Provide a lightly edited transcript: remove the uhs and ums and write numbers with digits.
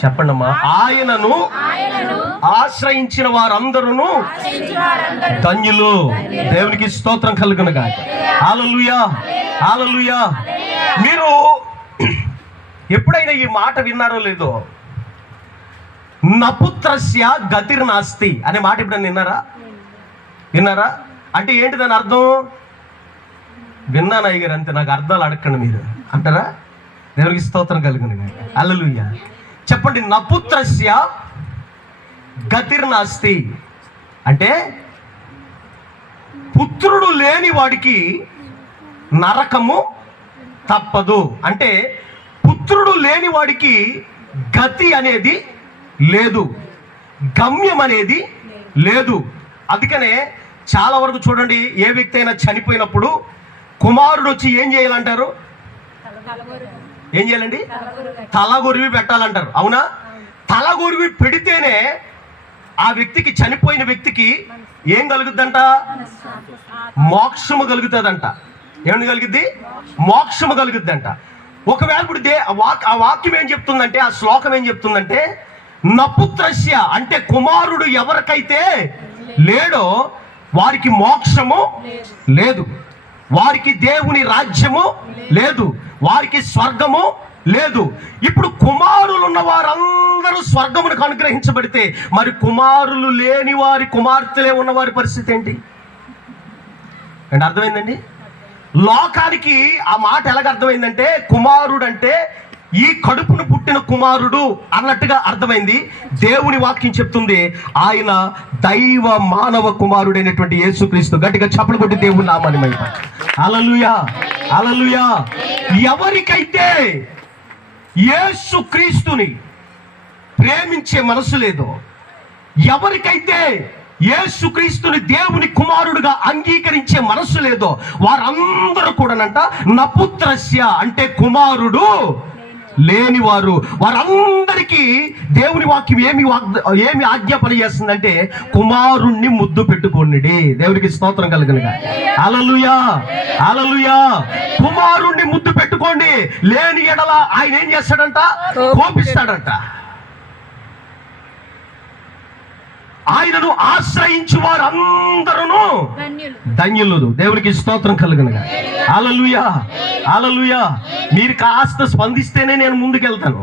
చెప్పండమ్మా. ఆయనను ఆశ్రయించిన వారందరూ ధన్యులు. దేవునికి స్తోత్రం కలుగునుగా. హల్లెలూయా, హల్లెలూయా. మీరు ఎప్పుడైనా ఈ మాట విన్నారో లేదో, నపుత్రస్య గతిర్నాస్తి అనే మాట ఎప్పుడైనా విన్నారా? అంటే ఏంటి దాని అర్థం? విన్నాను అయ్యగారు, అంతే, నాకు అర్థాలు అడగండి మీరు అంటారా? దేవునికి స్తోత్రం కలుగునుగా. హల్లెలూయా. చెప్పండి. నపుత్రస్య గతిర్నాస్తి అంటే పుత్రుడు లేని వాడికి నరకము తప్పదు. అంటే పుత్రుడు లేని వాడికి గతి అనేది లేదు, గమ్యం అనేది లేదు. అందుకనే చాలా వరకు చూడండి, ఏ వ్యక్తి అయినా చనిపోయినప్పుడు కుమారుడు వచ్చి ఏం చేయాలంటారు? ఏం చేయాలండి? తలగొరివి పెట్టాలంటారు. అవునా? తలగొరివి పెడితేనే ఆ వ్యక్తికి, చనిపోయిన వ్యక్తికి ఏం కలుగుద్దంట? మోక్షము కలుగుతుందంట. ఏమని కలుగుద్ది? మోక్షము కలుగుద్దంట. ఒకవేళ ఇప్పుడు ఆ వాక్యం ఏం చెప్తుందంటే, ఆ శ్లోకం ఏం చెప్తుందంటే, నపుత్రస్య అంటే కుమారుడు ఎవరికైతే లేడో వారికి మోక్షము లేదు, వారికి దేవుని రాజ్యము లేదు, వారికి స్వర్గము లేదు. ఇప్పుడు కుమారులు ఉన్న వారందరూ స్వర్గమునకు అనుగ్రహించబడితే, మరి కుమారులు లేని వారి, కుమార్తెలే ఉన్న వారి పరిస్థితి ఏంటి? అంటే అర్థమైందండి? లోకానికి ఆ మాట ఎలాగ అర్థమైందంటే, కుమారుడు అంటే ఈ కడుపును పుట్టిన కుమారుడు అన్నట్టుగా అర్థమైంది. దేవుని వాక్యం చెప్తుంది ఆయన దైవ మానవ కుమారుడైనటువంటి యేసుక్రీస్తు. గట్టిగా చప్పలు కొట్టి దేవుని నామాన్ని మహిమపరచండి. హల్లెలూయా, హల్లెలూయా. ఎవరికైతే యేసుక్రీస్తుని ప్రేమించే మనసు లేదో, ఎవరికైతే యేసుక్రీస్తుని దేవుని కుమారుడుగా అంగీకరించే మనస్సు లేదో, వారందరూ కూడానంట నపుత్రస్య అంటే కుమారుడు లేనివారు. వారందరికీ దేవుని వాక్యం ఏమి ఆజ్ఞాపన చేస్తుందంటే, కుమారుణ్ణి ముద్దు పెట్టుకోండి. దేవునికి స్తోత్రం కలుగునుగా. హల్లెలూయా, హల్లెలూయా. కుమారుణ్ణి ముద్దు పెట్టుకోండి. లేని ఎడల ఆయన ఏం చేస్తాడంట? కోపిస్తాడంట. ఆయనను ఆశ్రయించు వారందరూ ధన్యులు. దేవునికి స్తోత్రం కలుగునుగా. హల్లెలూయా, హల్లెలూయా. మీరు కాస్త స్పందిస్తేనే నేను ముందుకెళ్తాను.